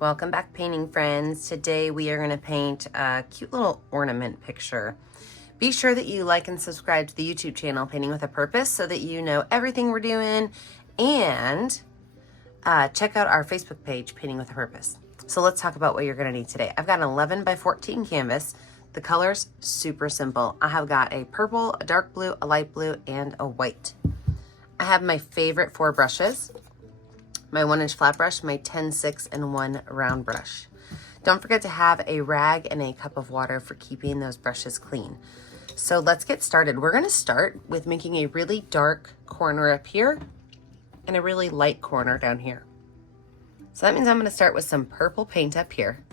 Welcome back, painting friends. Today we are going to paint a cute little ornament picture. Be sure that you like and subscribe to the YouTube channel Painting with a Purpose so that you know everything we're doing, and check out our Facebook page, Painting with a Purpose. So let's talk about what you're going to need today. I've got an 11 by 14 canvas. The color's super simple. I have got a purple, a dark blue, a light blue, and a white. I have my favorite 4 brushes. My 1-inch flat brush, my 10-6, and 1 round brush. Don't forget to have a rag and a cup of water for keeping those brushes clean. So let's get started. We're gonna start with making a really dark corner up here and a really light corner down here. So that means I'm gonna start with some purple paint up here.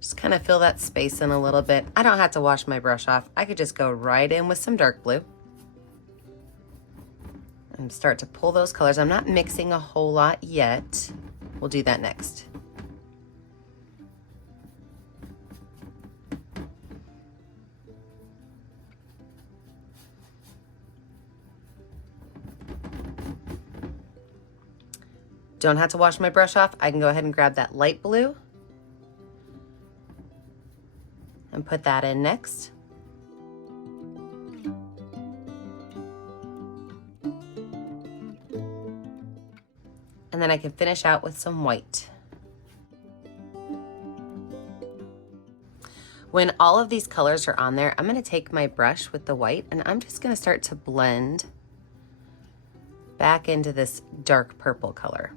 Just kind of fill that space in a little bit. I don't have to wash my brush off. I could just go right in with some dark blue and start to pull those colors. I'm not mixing a whole lot yet. We'll do that next. Don't have to wash my brush off. I can go ahead and grab that light blue and put that in next. And then I can finish out with some white. When all of these colors are on there, I'm going to take my brush with the white and I'm just going to start to blend back into this dark purple color.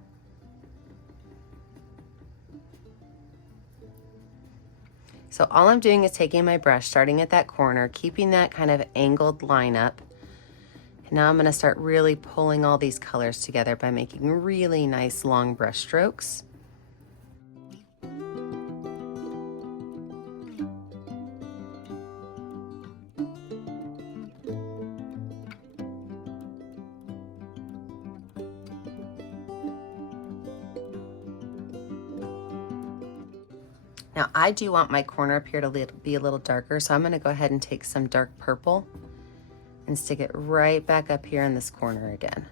So all I'm doing is taking my brush, starting at that corner, keeping that kind of angled line up. And now I'm going to start really pulling all these colors together by making really nice long brush strokes. Now I do want my corner up here to be a little darker, so I'm going to go ahead and take some dark purple and stick it right back up here in this corner again.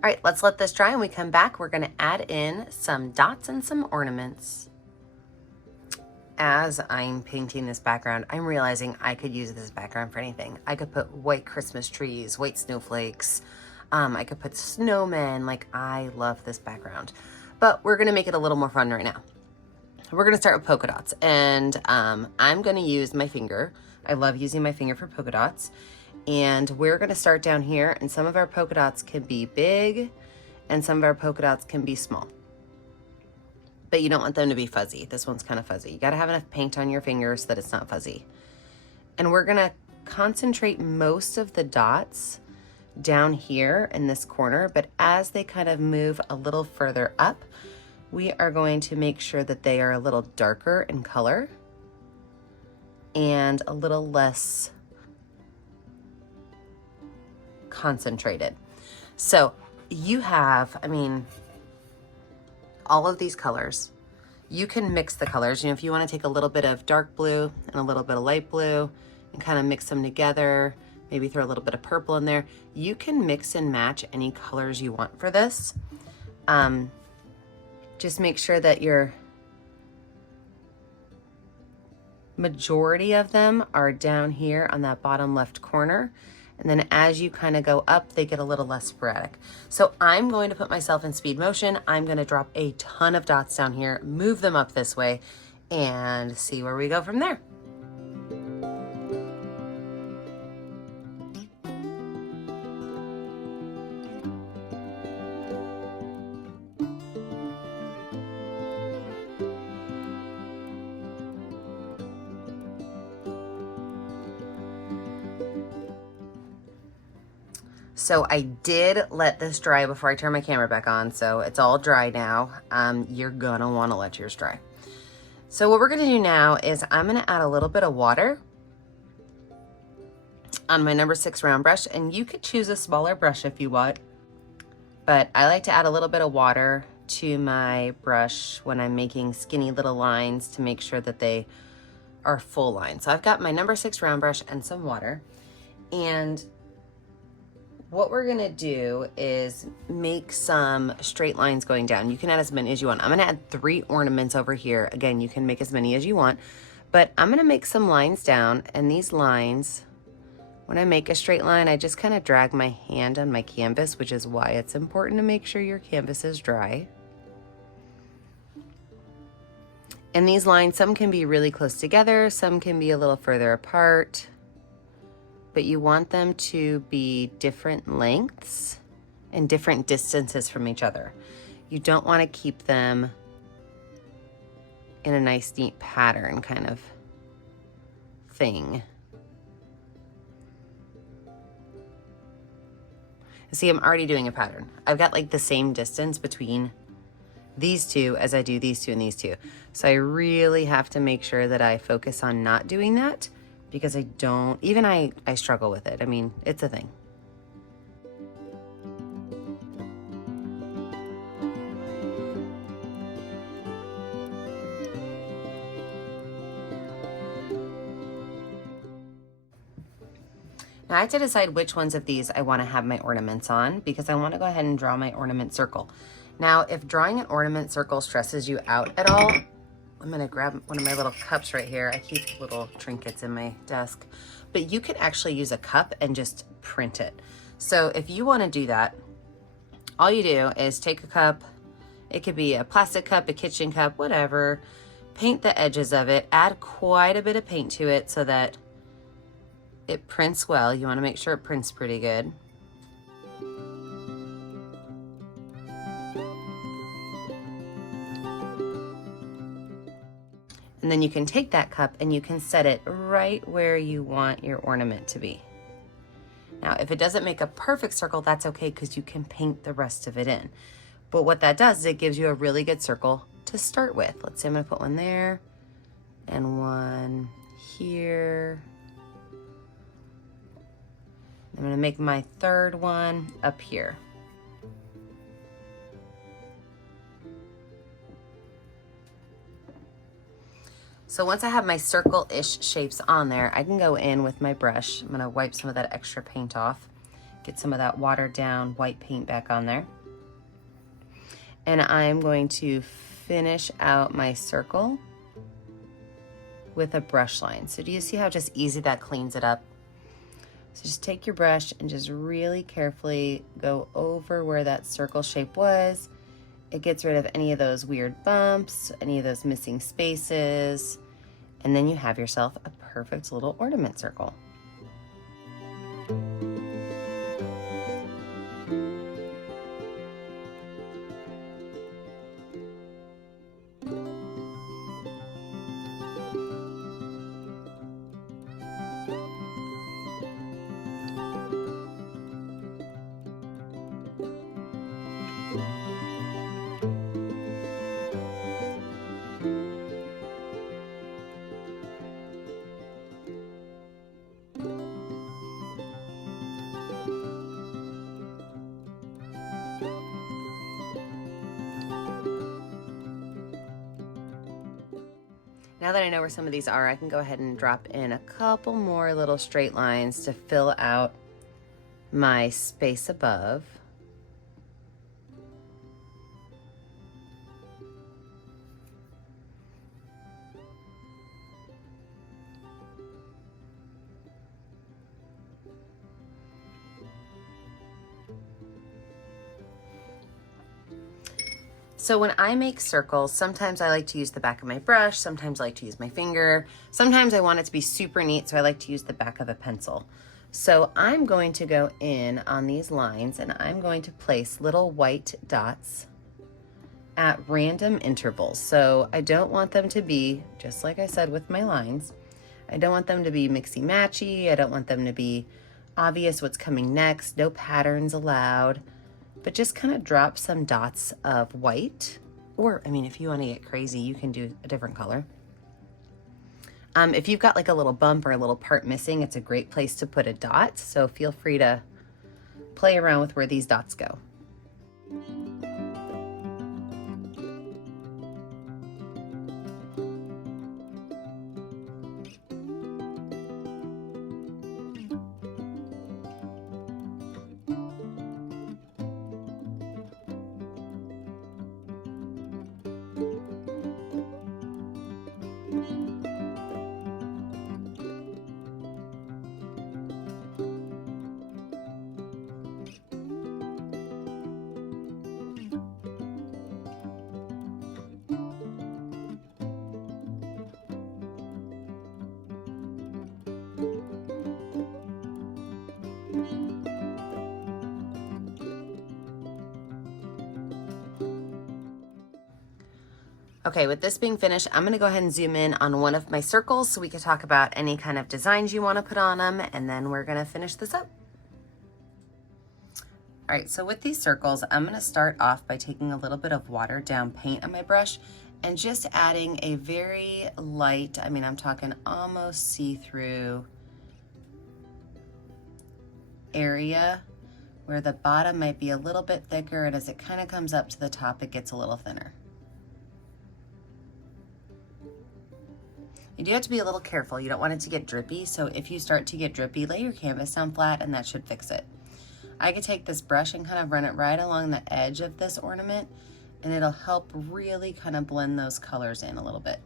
All right, let's let this dry and we come back. We're gonna add in some dots and some ornaments. As I'm painting this background, I'm realizing I could use this background for anything. I could put white Christmas trees, white snowflakes. I could put snowmen. Like, I love this background. But we're gonna make it a little more fun right now. We're gonna start with polka dots, and I'm gonna use my finger. I love using my finger for polka dots. And we're gonna start down here, and some of our polka dots can be big and some of our polka dots can be small. But you don't want them to be fuzzy. This one's kind of fuzzy. You gotta have enough paint on your fingers so that it's not fuzzy. And we're gonna concentrate most of the dots down here in this corner, but as they kind of move a little further up, we are going to make sure that they are a little darker in color and a little less concentrated. So you have, I mean, all of these colors. You can mix the colors. You know, if you want to take a little bit of dark blue and a little bit of light blue and kind of mix them together, maybe throw a little bit of purple in there, you can mix and match any colors you want for this. Just make sure that your majority of them are down here on that bottom left corner. And then as you kind of go up, they get a little less sporadic. So I'm going to put myself in speed motion. I'm going to drop a ton of dots down here, move them up this way, and see where we go from there. So I did let this dry before I turn my camera back on, so it's all dry now. You're gonna wanna let yours dry. So what we're gonna do now is I'm gonna add a little bit of water on my number 6 round brush, and you could choose a smaller brush if you want, but I like to add a little bit of water to my brush when I'm making skinny little lines to make sure that they are full lines. So I've got my number 6 round brush and some water, and what we're gonna do is make some straight lines going down. You can add as many as you want. I'm gonna add 3 ornaments over here. Again, you can make as many as you want, but I'm gonna make some lines down, and these lines, when I make a straight line, I just kind of drag my hand on my canvas, which is why it's important to make sure your canvas is dry. And these lines, some can be really close together, some can be a little further apart, but you want them to be different lengths and different distances from each other. You don't want to keep them in a nice, neat pattern kind of thing. See, I'm already doing a pattern. I've got like the same distance between these two as I do these two and these two. So I really have to make sure that I focus on not doing that, because I struggle with it. I mean, it's a thing. Now I have to decide which ones of these I want to have my ornaments on, because I want to go ahead and draw my ornament circle. Now, if drawing an ornament circle stresses you out at all, I'm gonna grab one of my little cups right here. I keep little trinkets in my desk, but you could actually use a cup and just print it. So if you wanna do that, all you do is take a cup, it could be a plastic cup, a kitchen cup, whatever, paint the edges of it, add quite a bit of paint to it so that it prints well. You wanna make sure it prints pretty good. And then you can take that cup and you can set it right where you want your ornament to be. Now, if it doesn't make a perfect circle, that's okay, because you can paint the rest of it in. But what that does is it gives you a really good circle to start with. Let's say I'm gonna put one there and one here. I'm gonna make my third one up here. So once I have my circle-ish shapes on there, I can go in with my brush. I'm gonna wipe some of that extra paint off, get some of that watered down white paint back on there. And I'm going to finish out my circle with a brush line. So do you see how just easy that cleans it up? So just take your brush and just really carefully go over where that circle shape was. It gets rid of any of those weird bumps, any of those missing spaces, and then you have yourself a perfect little ornament circle. Now that I know where some of these are, I can go ahead and drop in a couple more little straight lines to fill out my space above. So when I make circles, sometimes I like to use the back of my brush, sometimes I like to use my finger, sometimes I want it to be super neat, so I like to use the back of a pencil. So I'm going to go in on these lines and I'm going to place little white dots at random intervals. So I don't want them to be, just like I said with my lines, I don't want them to be mixy-matchy, I don't want them to be obvious what's coming next, no patterns allowed, but just kind of drop some dots of white. Or, I mean, if you want to get crazy, you can do a different color. If you've got like a little bump or a little part missing, it's a great place to put a dot. So feel free to play around with where these dots go. Okay, with this being finished, I'm gonna go ahead and zoom in on one of my circles so we can talk about any kind of designs you wanna put on them, and then we're gonna finish this up. All right, so with these circles, I'm gonna start off by taking a little bit of watered down paint on my brush and just adding a very light, I mean, I'm talking almost see-through area where the bottom might be a little bit thicker, and as it kind of comes up to the top, it gets a little thinner. You do have to be a little careful. You don't want it to get drippy, so if you start to get drippy, lay your canvas down flat and that should fix it. I could take this brush and kind of run it right along the edge of this ornament, and it'll help really kind of blend those colors in a little bit.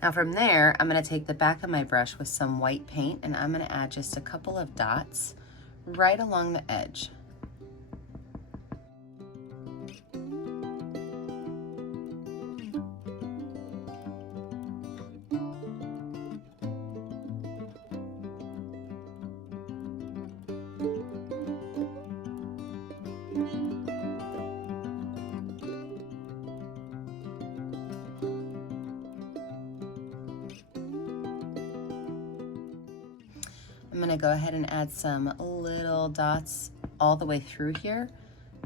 Now from there, I'm gonna take the back of my brush with some white paint, and I'm gonna add just a couple of dots right along the edge. I'm gonna go ahead and add some little dots all the way through here,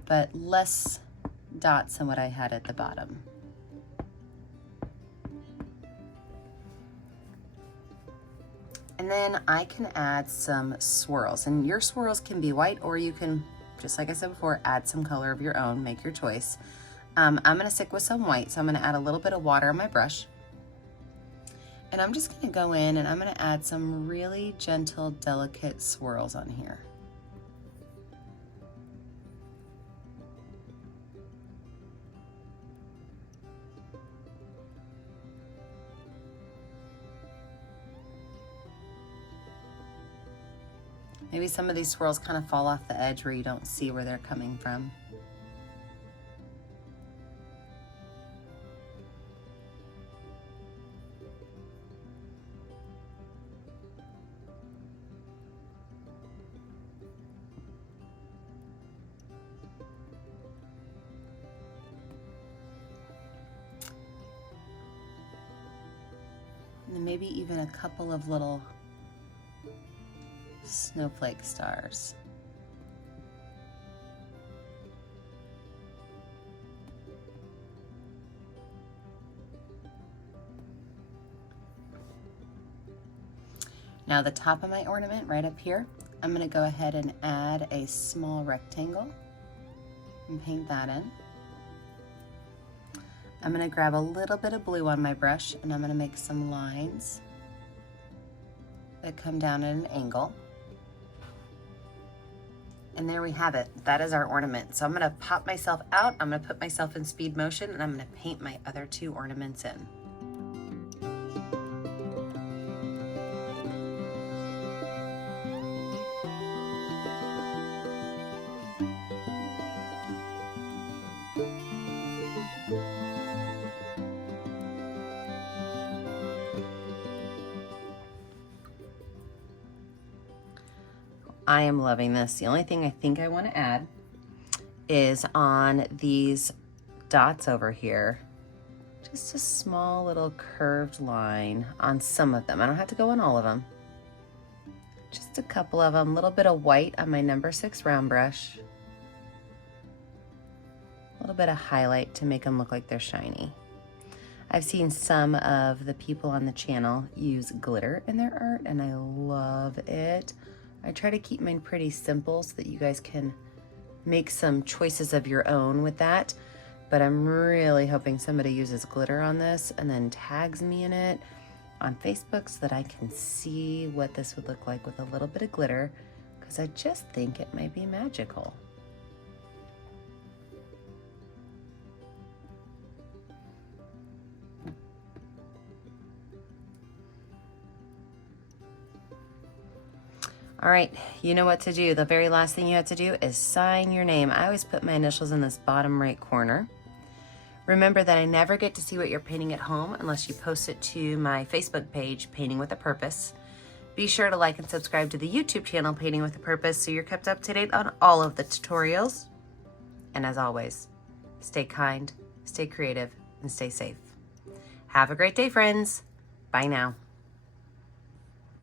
but less dots than what I had at the bottom. And then I can add some swirls, and your swirls can be white, or you can, just like I said before, add some color of your own, make your choice. I'm gonna stick with some white, so I'm gonna add a little bit of water on my brush. And I'm just gonna go in and I'm gonna add some really gentle, delicate swirls on here. Maybe some of these swirls kind of fall off the edge where you don't see where they're coming from. And then maybe even a couple of little snowflake stars. Now the top of my ornament right up here, I'm going to go ahead and add a small rectangle and paint that in. I'm going to grab a little bit of blue on my brush and I'm going to make some lines that come down at an angle. And there we have it. That is our ornament. So I'm going to pop myself out, I'm going to put myself in speed motion, and I'm going to paint my other two ornaments in. I am loving this. The only thing I think I want to add is on these dots over here, just a small little curved line on some of them. I don't have to go on all of them. Just a couple of them, a little bit of white on my number 6 round brush. A little bit of highlight to make them look like they're shiny. I've seen some of the people on the channel use glitter in their art and I love it. I try to keep mine pretty simple so that you guys can make some choices of your own with that. But I'm really hoping somebody uses glitter on this and then tags me in it on Facebook so that I can see what this would look like with a little bit of glitter, because I just think it might be magical. All right, you know what to do. The very last thing you have to do is sign your name. I always put my initials in this bottom right corner. Remember that I never get to see what you're painting at home unless you post it to my Facebook page, Painting with a Purpose. Be sure to like and subscribe to the YouTube channel, Painting with a Purpose, so you're kept up to date on all of the tutorials. And as always, stay kind, stay creative, and stay safe. Have a great day, friends. Bye now.